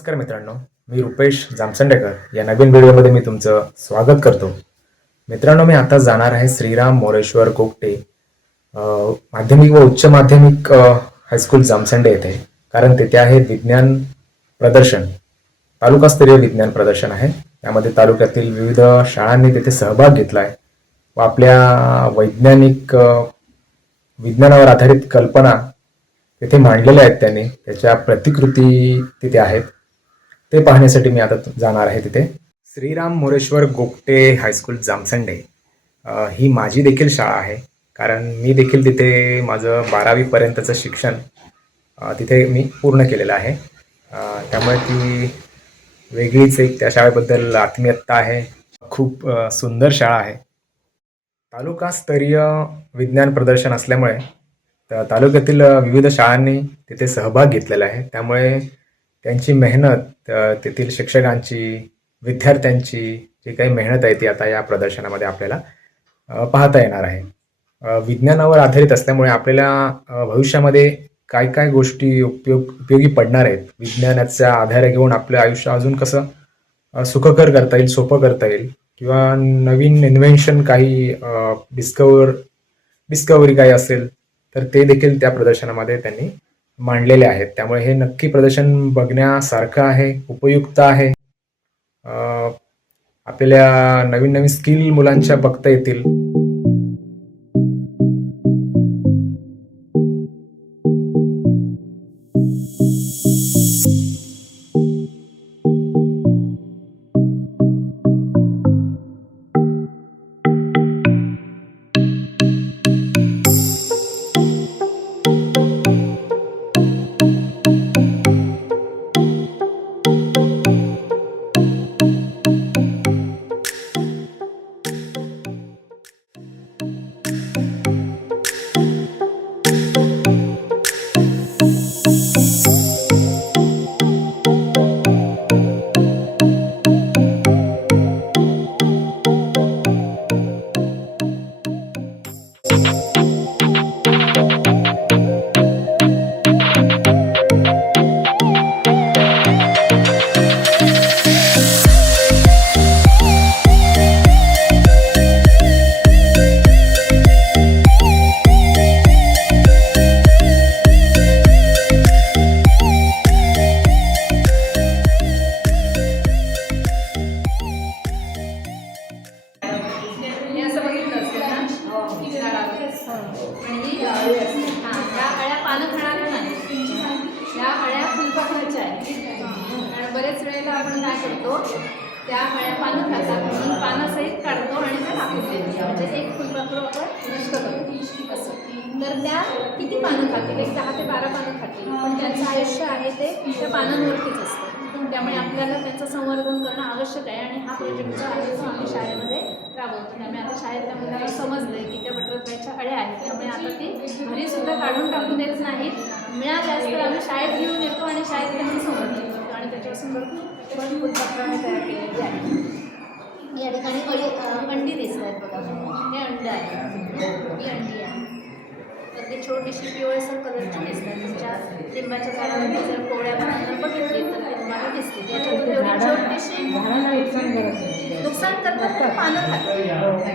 नमस्कार मित्रांनो, मी रुपेश जामसंडेकर या नवीन व्हिडिओमध्ये मी तुमचं स्वागत करतो. मित्रांनो, मी आता जाणार आहे श्रीराम मोरेश्वर गोगटे माध्यमिक व उच्च माध्यमिक हायस्कूल जामसंडे येथे. कारण तिथे आहे विज्ञान प्रदर्शन, तालुकास्तरीय विज्ञान प्रदर्शन आहे. यामध्ये तालुक्यातील विविध शाळांनी तिथे सहभाग घेतला आहे व आपल्या वैज्ञानिक विज्ञानावर आधारित कल्पना तिथे मांडलेल्या आहेत. त्यांनी त्याच्या प्रतिकृती तिथे आहेत. ते पाहण्यासाठी मी आता जाणार आहे तिथे. श्रीराम मोरेश्वर गोगटे हायस्कूल जामसंडे ही माझी देखील शाळा आहे. कारण मी देखील तिथे माझं 12वी पर्यंतचं शिक्षण तिथे मी पूर्ण केलेलं आहे. त्यामुळे ती वेगळीच एक त्या शाळेबद्दल आत्मीयता आहे. खूप सुंदर शाळा आहे. तालुकास्तरीय विज्ञान प्रदर्शन असल्यामुळे तालुक्यातील विविध शाळांनी तिथे सहभाग घेतलेला आहे. त्यामुळे त्यांची मेहनत, तेथील शिक्षकांची, विद्यार्थ्यांची जी काही मेहनत आहे ती आता या प्रदर्शनामध्ये आपल्याला पाहता येणार आहे. विज्ञानावर आधारित असल्यामुळे आपल्याला भविष्यामध्ये काय काय गोष्टी उपयोगी पडणार आहेत, विज्ञानाचा आधार घेऊन आपलं आयुष्य अजून कसं सुखकर करता येईल, सोपं करता येईल, किंवा नवीन इन्व्हेन्शन काही डिस्कवरी काही असेल तर ते देखील त्या प्रदर्शनामध्ये त्यांनी मांडलेले आहेत. त्यामुळे हे नक्की प्रदर्शन बघण्यासारखं आहे, उपयुक्त आहे. आपल्याला नवीन नवीन स्किल मुलांच्या बघता येतील. बरेच वेळेला आपण काय करतो, त्या अळ्या पानं खातात म्हणून पानासहित काढतो आणि त्या टाकून देतो. म्हणजे एक फुलपाखरू आपण नष्ट करतो असं. तर त्या किती पानं खातील? एक 10 ते 12 पानं खातील, पण त्यांचं आयुष्य आहे ते त्या पानांवरतीच असतं. त्यामुळे आपल्याला त्यांचं संवर्धन करणं आवश्यक आहे. आणि हा प्रोजेक्ट जो आहे तो आम्ही शाळेमध्ये राबवतो. त्यामुळे आता शाळेतल्या मुलांना समजलंय की त्या बटरफ्लायच्या अळ्या आहेत. त्यामुळे आता ती घरीसुद्धा काढून टाकून देत नाहीत. मिळाल्यास तर आम्ही शाळेत घेऊन येतो आणि शाळेत त्यांचं संवर्धन करतो. आणि त्याच्यापासून भरपूर फुलपाखरं तयार केलेली आहे. या ठिकाणी अंडी दिसत आहेत बघा. हे अंड आहे, ही अंडी आहे. तर ती छोटीशी पिवळसर कलरची दिसतात. तुमच्या लिंबाच्या झाडामध्ये जर कोवळ्या पानांना बघितली तर ती तुम्हाला दिसते. त्याच्यातून छोटीशी नुकसान करतात तर पानं खातात.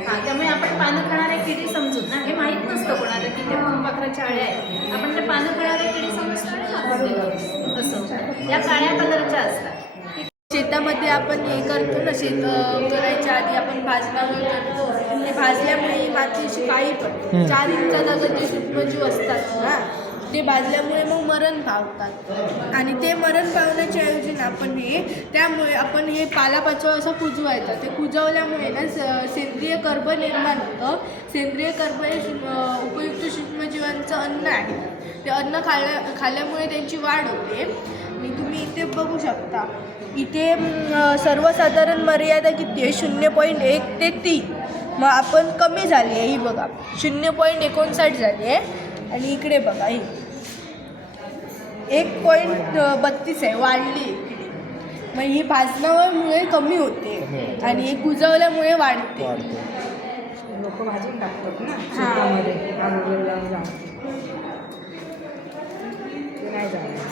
हां, त्यामुळे आपण पानं खाणारे किडी समजून ना, हे माहीत नसतं कोणाला की त्या फुलपाखराच्या अळ्या आहेत. आपण ते पानं खाणारे किडी समजतो आणि असं. या काळ्या कलरच्या असतात. शेतामध्ये आपण हे करतो ना, शेत करायच्या आधी आपण भाजण्यावर करतो. ते भाजल्यामुळे मातीची काळी पडते. 4 इंचाचा जे सूक्ष्मजीव असतात ना, ते भाजल्यामुळे मग मरण पावतात. आणि ते मरण पावण्याच्या ऐवजी ना त्यामुळे आपण हे पालापाचोळा असं कुजवायचं. ते कुजवल्यामुळे ना सेंद्रिय कर्ब निर्माण होतं. सेंद्रिय कर्ब हे उपयुक्त सूक्ष्मजीवांचं अन्न आहे. ते अन्न खाल्ल्यामुळे त्यांची वाढ होते. आणि तुम्ही इथे बघू शकता, इथे सर्वसाधारण मर्यादा किती आहे? 0.1 ते 3. मग आपण कमी झाली आहे, ही बघा 0.59 झाली आहे. आणि इकडे बघा, ही 1.32 आहे, वाढली इकडे. मग ही भाजण्यामुळे कमी होते आणि हे कुजवल्यामुळे वाढते. लोक भाजून टाकतात ना शेतामध्ये, ते नाही झालं.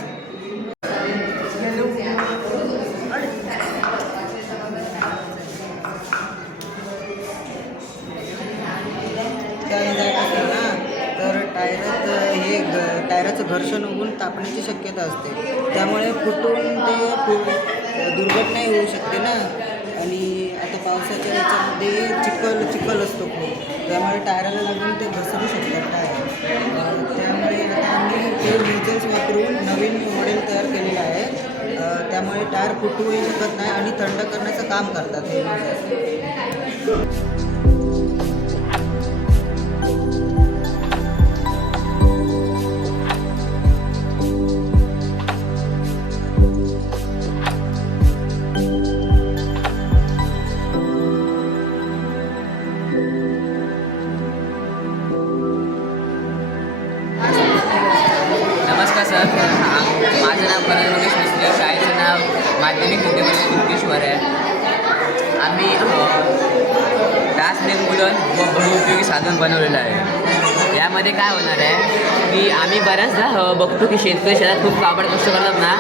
टायराचं घर्षण होऊन तापण्याची शक्यता असते. त्यामुळे फुटून ते दुर्घटनाही होऊ शकते ना. आणि आता पावसाच्या याच्यामध्ये चिखल असतो खूप, त्यामुळे टायराला लागून ते घसरू शकतात टायर. त्यामुळे आता आम्ही हे मेजर्स वापरून नवीन मॉडेल तयार केलेलं आहे. त्यामुळे टायर फुटूही शकत नाही आणि थंड करण्याचं काम करतात हे मेजर्स. नमस्कार सर, माझं नाव करण योगेश मिस्त्री. शाळेचं नाव माध्यमिक विद्यापीठ कुणकेश्वर आहे. आम्ही डास निर्मूलन व बहुउपयोगी साधन बनवलेलं आहे. यामध्ये काय होणार आहे की आम्ही बऱ्याचदा बघतो की शेतकरी शेतात खूप काबड कष्ट करतात ना,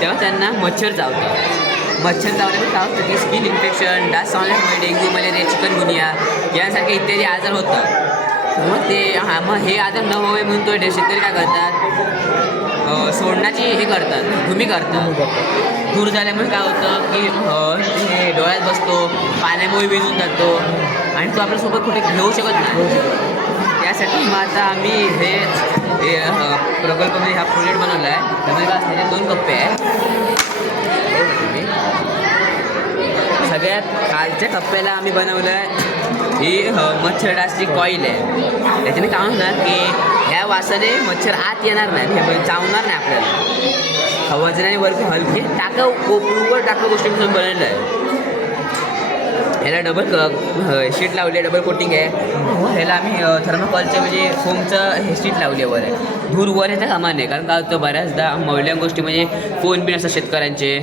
तेव्हा त्यांना मच्छर चावतात. मच्छर चावल्यामुळे काय होतं की स्किन इन्फेक्शन, डास चावल्यामुळे डेंग्यू, मलेरिया, चिकनगुनिया यासारखे इत्यादी आजार होतात. मग हे आजार न व्हावे म्हणून तो शेतकरी काय करतात, सोडण्याची हे करतात, भूमी करतात. दूर झाल्यामुळे काय होतं की हे डोळ्यात बसतो, पाण्यामुळे विजून जातो आणि तो आपल्यासोबत कुठे घेऊ शकत नाही. त्यासाठी मग आता आम्ही हे प्रकल्पामध्ये हा प्रोजेक्ट बनवला आहे. त्यामध्ये काय असते 2 कप्पे आहे. सगळ्यात खालच्या कप्प्याला आम्ही बनवलं आहे ही मच्छर डासची कॉईल आहे. त्याच्याने काय होणार की ह्या वासाने मच्छर आत येणार नाही, हे चावणार नाही आपल्याला. वजनाने वरती हलके कोपरूवर टाका गोष्टीपासून बनवलं आहे. ह्याला डबल शीट लावली आहे, डबल कोटिंग आहे. ह्याला आम्ही थर्माकॉलचं म्हणजे फोमचं हे शीट लावली आहे वर आहे. धूर वर येतं कामा नाही, कारण काय होतं बऱ्याचदा मौल्य गोष्टी म्हणजे फोन बिन असतात शेतकऱ्यांचे,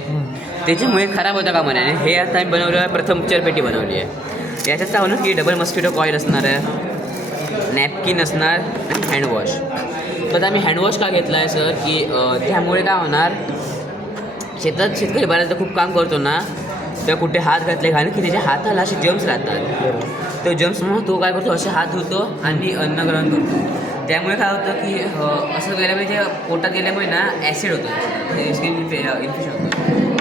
त्याच्यामुळे खराब होता कामा नाही. हे आता आम्ही बनवलं आहे, प्रथम पेटी बनवली आहे. याच्यात काय होणार की डबल मस्किटो कॉईल असणार आहे, नॅपकिन असणार आणि हँडवॉश. तर आम्ही हँडवॉश का घेतला आहे सर की त्यामुळे काय होणार, शेतकरी बऱ्याचदा खूप काम करतो ना, तेव्हा कुठे हात घातले घालून की त्याच्या हाताला असे जम्स राहतात. तो जम्समुळे तो काय करतो, असे हात धुतो आणि अन्न ग्रहण करतो. त्यामुळे काय होतं की असं गेल्यामुळे ते पोटात गेल्यामुळे ना ॲसिड होतं, स्किन इन्फेक्शन होतं.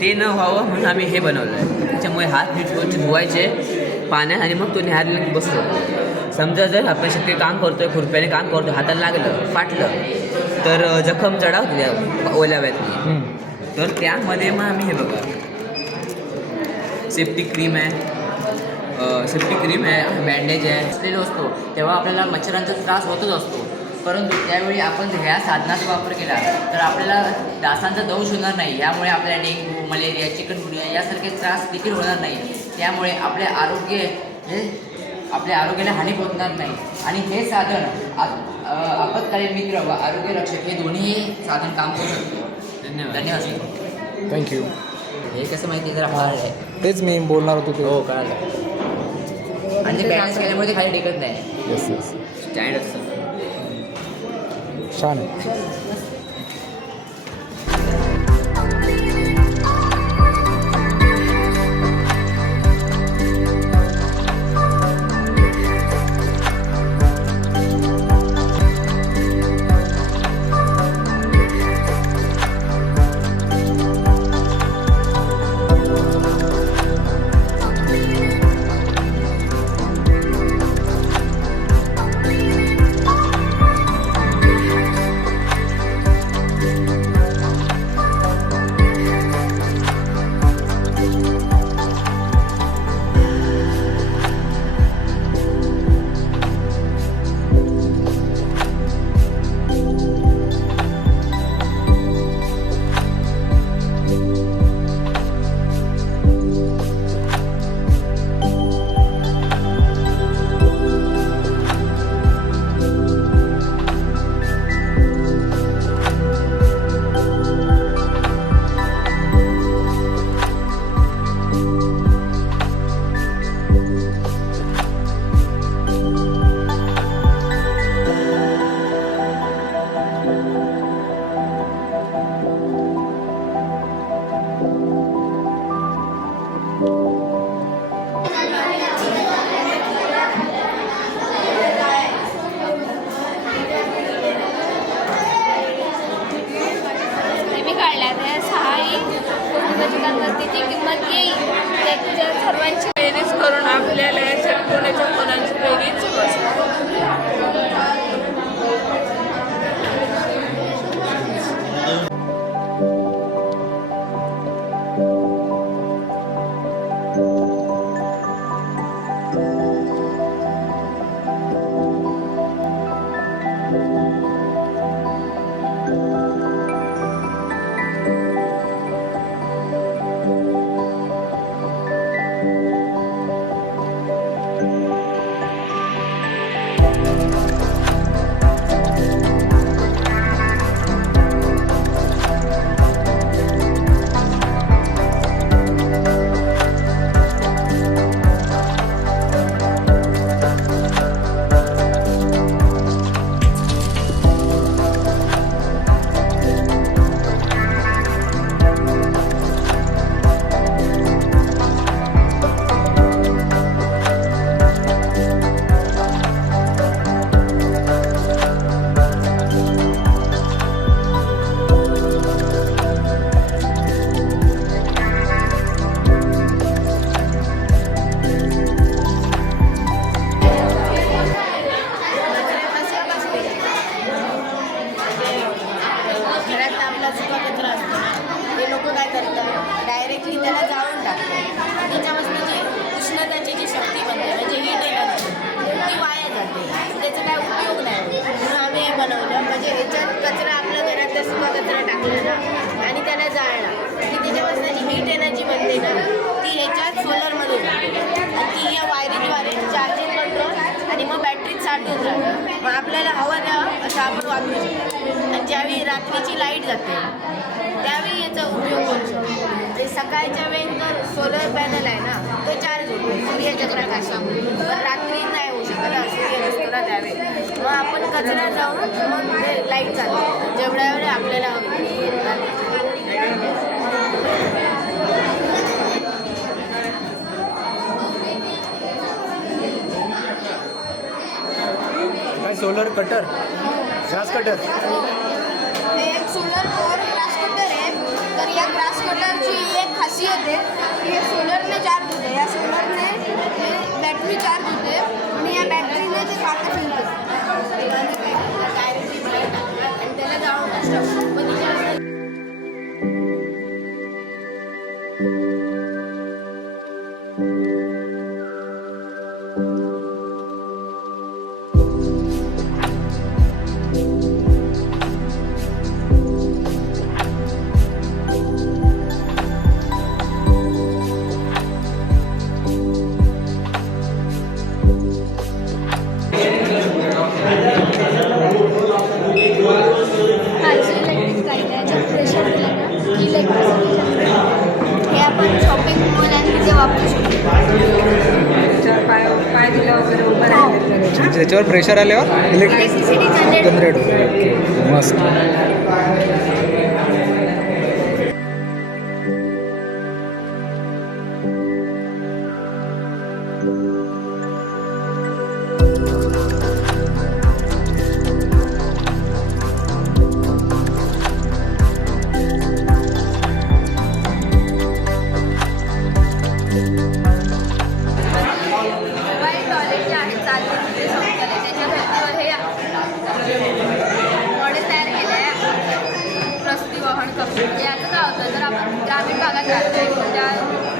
ते न व्हावं म्हणून आम्ही हे बनवलं आहे. त्याच्यामुळे हात नीट स्वच्छ धुवायचे पाण्यात आणि मग तो निहारला बसतो. समजा जर आपण शेतकरी काम करतो आहे, खुरप्याने काम करतो, हाताला लागलं, फाटलं तर जखम चढावते त्या ओल्याव्यातली. तर त्यामध्ये मग आम्ही हे बघा सेफ्टी क्रीम आहे, बँडेज आहे असलेलो असतो. तेव्हा आपल्याला मच्छरांचा त्रास होतच असतो, परंतु त्यावेळी आपण ह्या साधनाचा वापर केला तर आपल्याला डासांचा दंश होणार नाही. यामुळे आपल्याला डेंग्यू, मलेरिया, चिकनगुनिया यासारखे त्रास देखील होणार नाही. त्यामुळे आपल्या आरोग्याला हानी पोहोचणार नाही. आणि हे साधन आपत्कालीन मित्र व आरोग्य रक्षक हे दोन्ही साधन काम करू शकतो. धन्यवाद सर. थँक्यू. हे कसं माहिती जरा हार्ड आहे. तेच मी बोलणार होतो ते. हो कळालं. आणि ते बॅलन्स केल्यामुळे ते खाली टेकत नाही, येस येस, स्टँड असतं. छान आहे. त्याची किंमत येईल त्याच्या सर्वांची बेरीज करून आपल्याला याच्यात कोणाच्या कोणाची बेरीज बसते. घरात आपला सुका कचरा असतो ते लोक काय करतात डायरेक्टली त्याला जाळून टाकतात. त्याच्यापासून जी उष्णताची जी शक्ती बनते म्हणजे हीट एनर्जी ती वाया जाते, त्याचा काय उपयोग नाही. म्हणून आम्ही हे बनवलं म्हणजे याच्यात कचरा आपल्या घरातला सुका कचरा टाकला ना आणि त्याला जाळला की त्याच्यापासून जी हीट एनर्जी बनते ना ती ह्याच्यात सोलरमध्ये जाते आणि ती या वायरीद्वारे चार्जिंग कंट्रोल आणि मग बॅटरीत साठवून राहते. मग आपल्याला हवं द्यावं असं आपण वापरू शकतो. आणि ज्यावेळी रात्रीची लाईट जाते त्यावेळी याचा उपयोग करू शकतो. म्हणजे सकाळच्या वेळी जर सोलर पॅनल आहे ना तो चार्ज होतो सूर्याच्या प्रकाशामुळे, पण रात्री नाही होऊ शकत ना, सूर्य नसतो ना त्यावेळी. मग आपण कचरा जाऊन मग ते लाईट चालते जेवढ्या वेळ आपल्याला हवी. काय सोलर कटर, ग्रास कटर. हे एक सोलर पॉवर ग्रास कटर आहे. तर या ग्रास कटरची एक खासियत आहे की हे सोलरने चार्ज होते. या सोलरने हे बॅटरी चार्ज होते आणि या बॅटरीने ते काटा फिरतं डायरेक्टली आणि त्याला जाऊन टाकतं. पण त्याच्यानंतर हे आपण शॉपिंग मॉल आणि तिथे वापरू शकतो. त्याच्यावर पाय दिला वगैरे उभं राहिलं त्याच्यावर प्रेशर आल्यावर इलेक्ट्रिसिटी जनरेट होते. मस्त. मोबाईल टॉयलेट जे आहेत चालू त्याच्या धर्तीवर हे मॉडेल तयार केलं आहे प्रसूती वहन कक्ष. याचं काय होतं, जर आपण ग्रामीण भागात राहतो त्या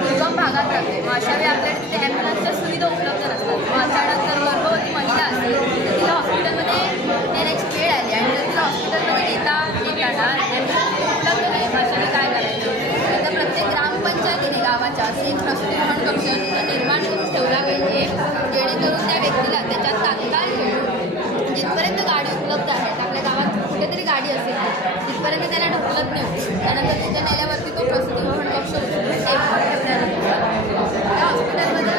दुर्गम भागात राहतो मग अशा वेळी आपल्याकडे तिथे ॲम्ब्युलन्सच्या सुविधा उपलब्ध नसतात. मग अचानक जर गर्भवती महिला असेल तर तिला हॉस्पिटलमध्ये नेण्याची वेळ आली आणि जर तिला हॉस्पिटलमध्ये येताना ॲम्ब्युलन्स उपलब्ध नाही मग अशा वेळी काय करायचं. तर प्रत्येक ग्रामपंचायतीने गावाच्या असे एक प्रसूती वहन कक्ष निर्माण करून ठेवला पाहिजे जेणेकरून त्या व्यक्तीला त्याच्यात तात्काळ जिथपर्यंत गाडी उपलब्ध आहेत आपल्या गावात कुठेतरी गाडी असेल तिथपर्यंत त्याला ढकलत नाही. त्यानंतर तिथे नेल्यावरती तो प्रसूती वहन कक्ष उचलून त्या हॉस्पिटलमध्ये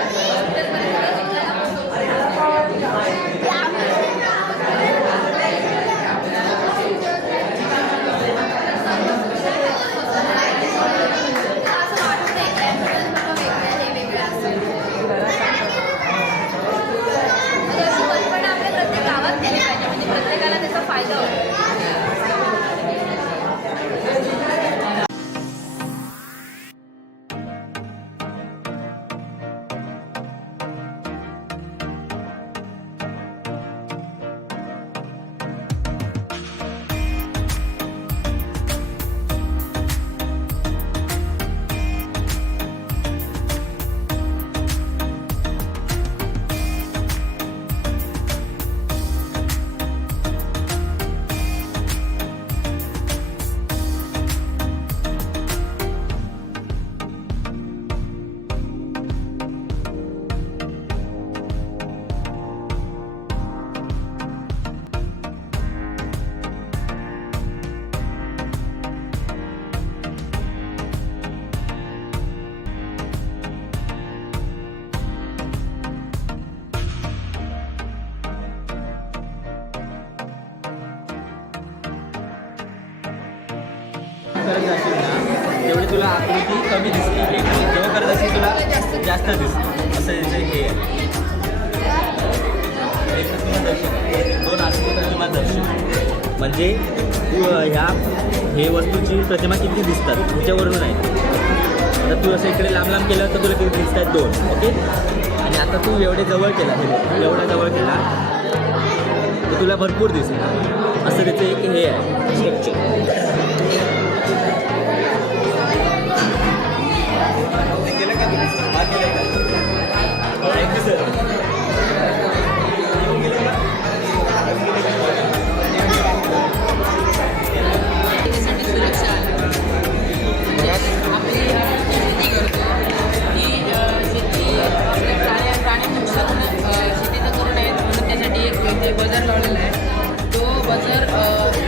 प्रत्येकाला त्याचा फायदा होतो. तुला आकृती कमी दिसते हे जेव्हा करत असेल तुला जास्त दिसते असं याचं हे आहे. हे प्रतिमा दर्शन आहे. 2 आकृती प्रतिमा दर्शन म्हणजे तू ह्या हे वस्तूची प्रतिमा किती दिसतात ह्याच्यावरून आहे. आता तू असं इकडे लांब लांब केलं तर तुला किती दिसतात 2. ओके. आणि आता तू एवढे जवळ केला हे एवढा जवळ केला तर तुला भरपूर दिसेल. असं त्याचं एक हे आहे स्ट्रक्चर. Thank you sir. त्याच्यासाठी सुरक्षा आपली शेती करतो ती शेती आपल्या प्राणी नुकसान शेती तर करू नयेत म्हणून त्यासाठी एक ते बजर लावलेला आहे. तो बजर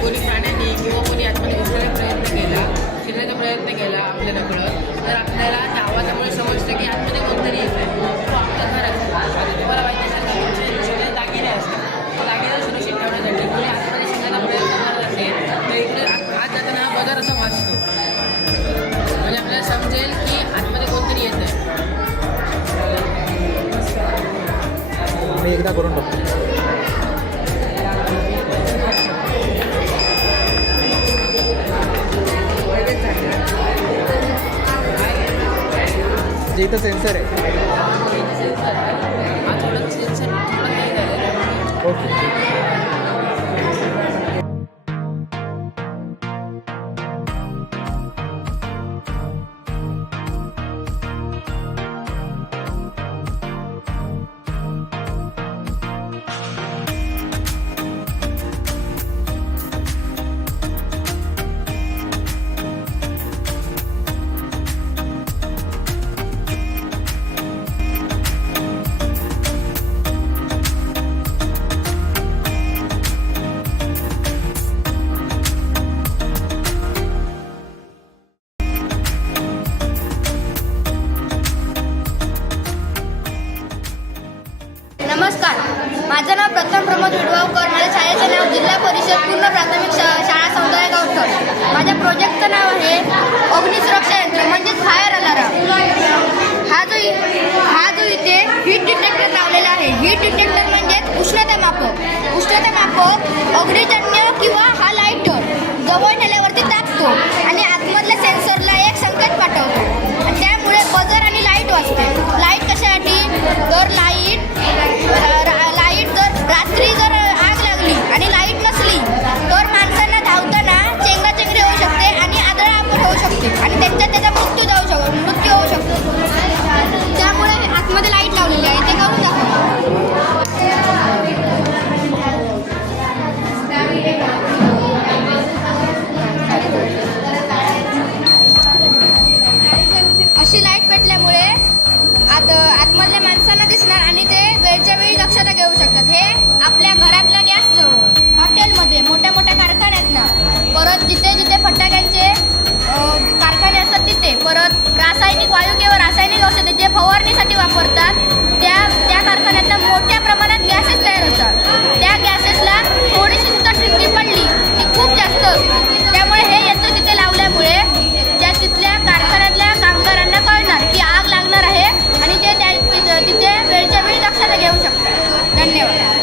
कोणी प्राण्यांनी किंवा कोणी आतमध्ये घुसण्याचा प्रयत्न केला शिरण्याचा प्रयत्न केला आपल्याला कळत तर आपल्याला त्या आवाजामुळे समजतं की आतमध्ये कोणतरी येत आहे. तो आपलं घर असतं. आता तुम्हाला माहिती असेल की तुमचे सगळे दागिने असतात. ते दागिने सुरक्षित ठेवण्यासाठी कोणी आतमध्ये शिरण्याचा प्रयत्न करत असेल तर इकडे आत जाताना हा बजर असा वाजतो म्हणजे आपल्याला समजेल की आतमध्ये कोणतरी येत आहे. मी एकदा करून बघतो. जे इथं सेन्सर आहे. हा थोडं सेन्सर थोडं नाही झालं. ओके. नमस्कार, माझं नाव प्रथम प्रमोद विडगावकर. माझ्या शाळेचं नाव जिल्हा परिषद पूर्ण प्राथमिक शाळा सौंदर्य गावठण. माझ्या प्रोजेक्टचं नाव आहे अग्निसुरक्षा यंत्र म्हणजेच फायर अलार्म. हा जो इथे हीट डिटेक्टर लावलेला आहे. हीट डिटेक्टर म्हणजेच उष्णता मापक अग्निजन्य किंवा हा लाईटर जवळ नेल्यावरती दाबतो आणि आतमधल्या सेन्सरला एक संकेत पाठवतो आणि त्यामुळे बजर आणि लाईट वाजते. लाईट कशासाठी तर लाईट जर रात्री जर आग लागली आणि लाईट नसली तर माणसांना धावताना चेंगराचेंगरी होऊ शकते आणि आदळ आपण होऊ शकते आणि त्याचा मृत्यू होऊ शकतो. त्यामुळे आतमध्ये लाईट लावलेली आहे ते करून दाखवा. अशी लाईट पेटल्यामुळे आतमधल्या माणसांना दिसणार आणि ते वेळच्या वेळी दक्षता घेऊ शकतात. हे आपल्या घरातल्या गॅस हॉटेलमध्ये मोठ्या मोठ्या कारखान्यात ना परत जिथे फटाक्यांचे कारखाने असतात तिथे परत रासायनिक वायू किंवा रासायनिक औषधे जे फवारणीसाठी वापरतात त्या कारखान्यातनं मोठ्या प्रमाणात गॅसेस तयार होतात. त्या गॅसेसला थोडीशी सुद्धा ठिणगी पडली की खूप जास्त असते. त्यामुळे हे यंत्र तिथे लावल्यामुळे त्या तिथल्या कारखान्यातल्या कामगारांना कळणार की आग लागणार आहे आणि ते तिथे वेळच्या वेळी दक्षता घेऊ शकतात. धन्यवाद.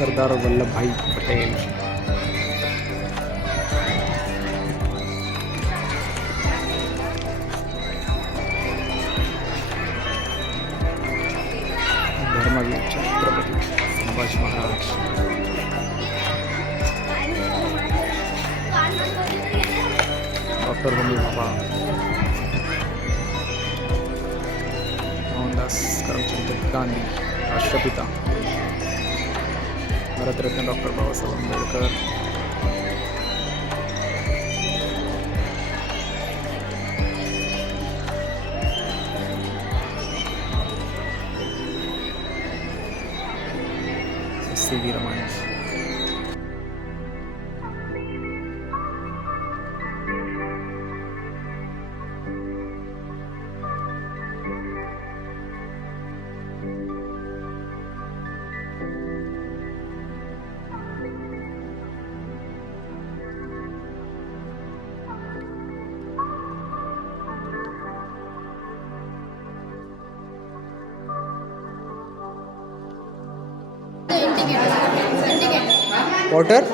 सरदार वल्लभभाई पटेल. धर्मवीर छत्रपती संभाजी महाराज. डॉक्टर होमी भाभा. मोहनदास करमचंद गांधी राष्ट्रपिता. Bharat Ratna doctor Babasaheb Ambedkar. C V. Raman. Water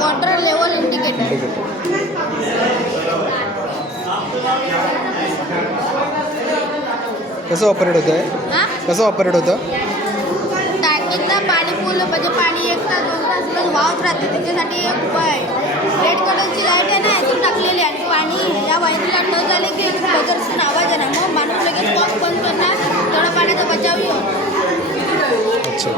water level indicator. कसं ऑपरेट होतं आहे? हां, कसं ऑपरेट होतं? टाकीतनं पाणी फुल म्हणजे पाणी 1 तास 2 तास पण वाहत राहते. त्याच्यासाठी एक उपाय आहे. रेड कलरची लाईट आहे ना, यातून टाकलेली आहे आणि पाणी या वायरीला टच झाले की एक बजरसून आवाज आहे ना, मग माणूस लगेच पंप बंद करणार. तेवढा पाण्याचा बचावही होतो. अच्छा.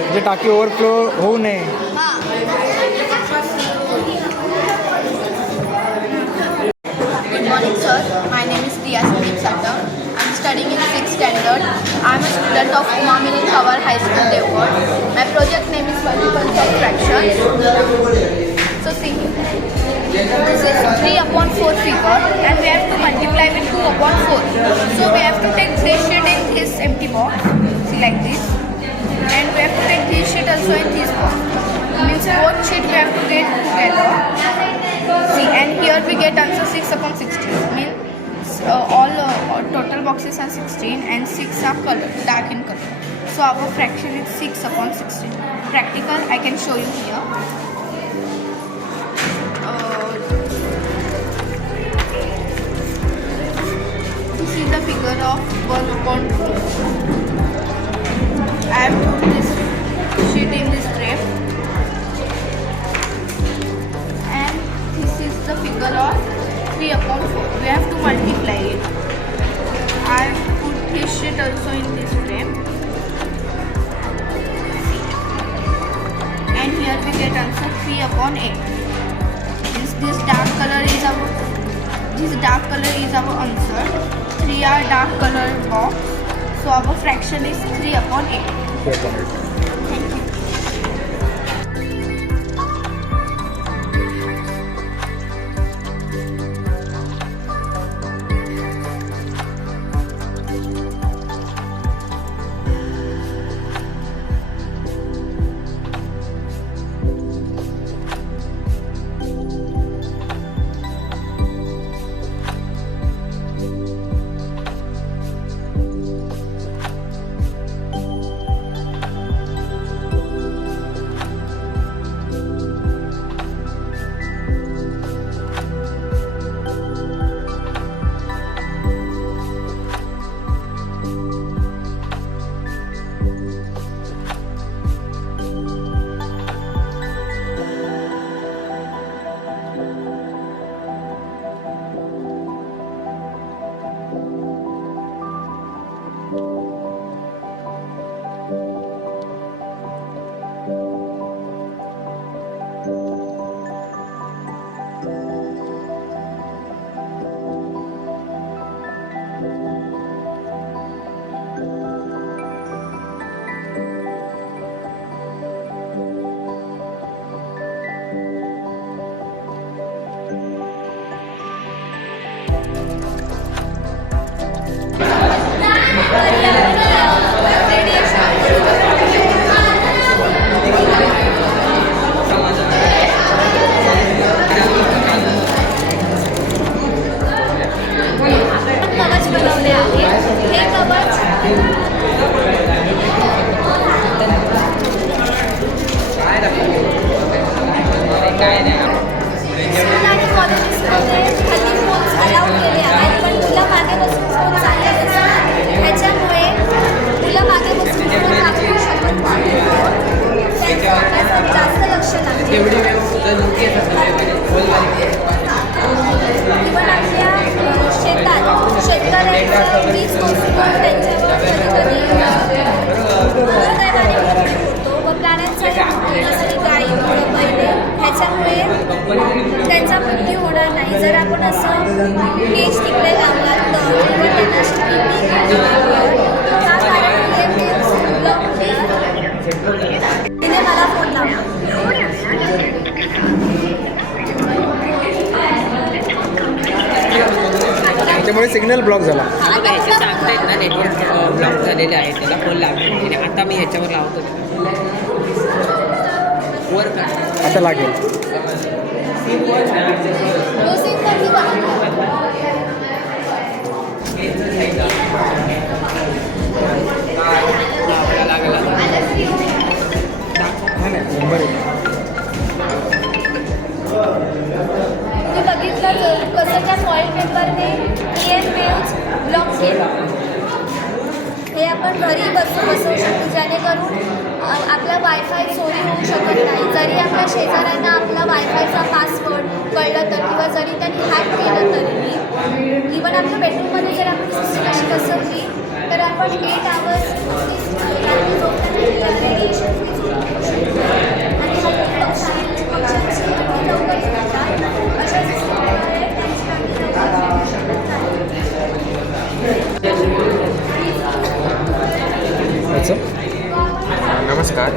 म्हणजे टाकी ओव्हरफ्लो होऊ नये. हां. Good morning, sir. My name is Priya Sandeep Satta. I'm studying in 6th standard. I'm a student of Umamini Kawar High School, Devgod. My project name is Multiples of Fraction. So see, this is 3/4 figure and we have to multiply with 2/4. So we have to take this sheet in this empty box, see like this. And we have to take this sheet also in this box. Means both sheet we have to get together. See, and here we get answer 6/16. Means all total boxes are 16 and 6 are color, dark in color. So our fraction is 6/16. Practical, I can show you here. This is the figure of 1/2. I have put this sheet in this tray, and this is the figure of 3/4. We have to multiply it. I have put this sheet also in this frame, and here we get answer 3/8. This dark color is our answer. 3 are dark color box. So our fraction is 3/8. Thank you. तेवढी वेळ जर योग्य पण आपल्या शेतात शेतकऱ्यांचं वीज कोसळून त्यांच्यावर कधी व प्राण्यांचाही जसं गाई बैल ह्याच्यामुळे त्यांचा मृत्यू होणार नाही. जर आपण असं केज तिकडे लावला तर किंवा त्यांना तिने मला फोन लावला. त्यामुळे सिग्नल ब्लॉक झाला. आता ह्याचे सांगतायत ना नेटवर्क ब्लॉक झालेले आहे त्याला फोन लावले आणि आता मी ह्याच्यावर लावतो वर का आता लागेल. लागला तुम्ही बघितलं कसं त्या फॉईल पेपरने वेव्स ब्लॉक केलं. हे आपण घरी बसवू शकतो जेणेकरून आपला वायफाय चोरी होऊ शकत नाही. जरी आपल्या शेजाऱ्यांना आपला वायफायचा पासवर्ड कळलं तर किंवा जरी त्यांनी हॅक केलं तरी इवन आपल्या बेडरूममध्ये जर आपण सिस्टम अशी बसवली तर आपण 8 आवर्स नमस्कार.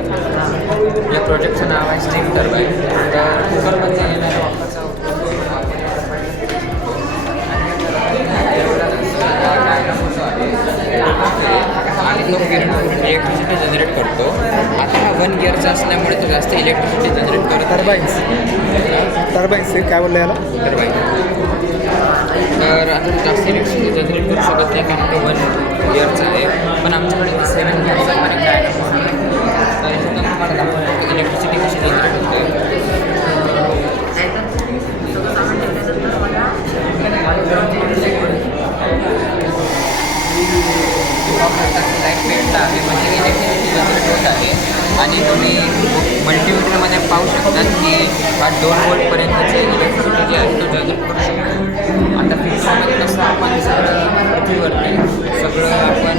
या प्रोजेक्टचं नाव आहे स्टीम टर्बाईन. तर कुकरमध्ये येणाऱ्या वाफाचा आणि तो इलेक्ट्रिसिटी जनरेट करतो. आता हा 1 गिअरचा असल्यामुळे तो जास्त इलेक्ट्रिसिटी जनरेट करतो. टर्बाईन्स काय बोललं याला? टर्बाईन. तर आता जास्त इलेक्ट्रिसिटी जनरेट करू शकत नाही कारण तो 1 गिअरचा आहे. पण आमच्याकडे 7 गिअरचा पण एक आहे. तर याच्यातून तुम्हाला दाखवतो इलेक्ट्रिसिटी कशी जनरेट होते. लाईट पेटला आहे म्हणजे इलेक्ट्रिसिटी जनरेट होत आहे. आणि तुम्ही मल्टीमीटरमध्ये पाहू शकतात की हा 2 वोल्टपर्यंतचे इलेक्ट्रिसिटी जे आहे तो जनरेट करू शकतो. आता फ्रीजमध्ये कसं आपण सगळं पृथ्वीवरती सगळं आपण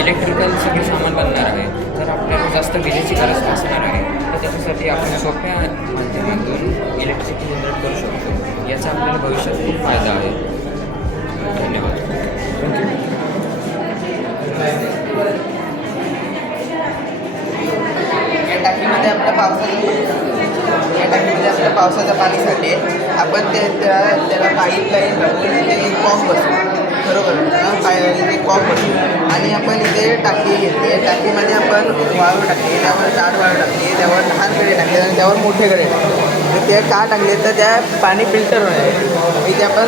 इलेक्ट्रिकल सगळे सामान बनणार आहे. तर आपल्याला जास्त विजेची गरज असणार आहे. तर त्याच्यासाठी आपण सोप्या माध्यमातून इलेक्ट्रिसिटी जनरेट करू शकतो. याचा आपल्याला भविष्यात खूप फायदा आहे. धन्यवाद. या टाकीमध्ये आपल्या पावसाच्या पाणीसाठी आपण त्याला पाईपलाईन लावून इथे एक कॉक बसवू. बरोबर इथे कॉक बसवू आणि आपण इथे टाकी घेतली. टाकीमध्ये आपण वाळू टाकली, त्यावर जाड वाळू टाकली, त्यावर लहान कडे टाकले आणि त्यावर मोठे कडे टाकले. ते का टाकले तर त्या पाणी फिल्टर होणार. इथे आपण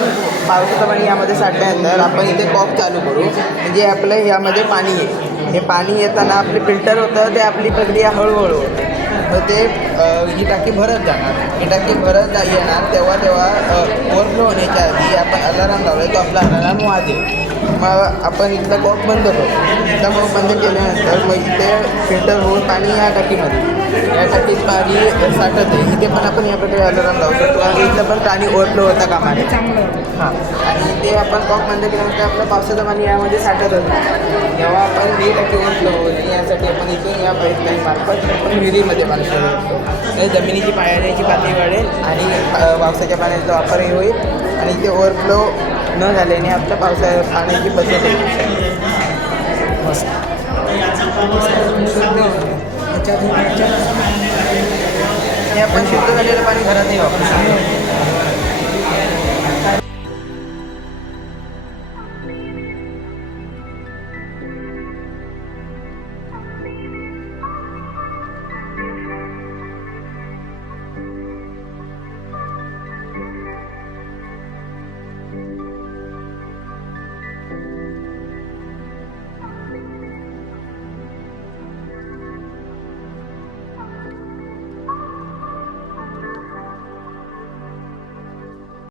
पावसाचं पाणी यामध्ये साठल्यानंतर आपण इथे कॉक चालू करू म्हणजे आपलं यामध्ये पाणी येईल. हे पाणी येताना आपले फिल्टर होतं ते आपली प्रक्रिया हळूहळू होते. तर ते ही टाकी भरत जाणार. ही टाकी भरत येणार तेव्हा ओव्हरफ्लो होण्याच्या आधी आपण अलाराम लावला तो आपला अलाराम वाजेल. मग आपण इथला कॉक बंद करू. इथला कॉक बंद केल्यानंतर मग इथे फिल्टर होऊन पाणी या टाकीत पाणी साठत आहे. इथे पण आपण या प्रकारे अलाराम लावू शकतो आणि इथलं पण पाणी ओव्हरफ्लो होता कामा नये. हां आणि ते आपण कॉक बंद केल्यानंतर आपलं पावसाचं पाणी यामध्ये साठतच नाही. तेव्हा आपण ही टाकी ओव्हरफ्लो होईल यासाठी आपण इथून या पाईपलाईन मार्फत आपण विहिरीमध्ये पाणी सोडू शकतो. जमिनीची पाण्याची पातळी वाढेल आणि पावसाच्या पाण्याचा वापरही होईल आणि ते ओव्हरफ्लो न झाल्याने आपल्या पाण्याची बचत होईल. हे आपण शुद्ध झालेलं पाणी घरातही वापरू शकतो.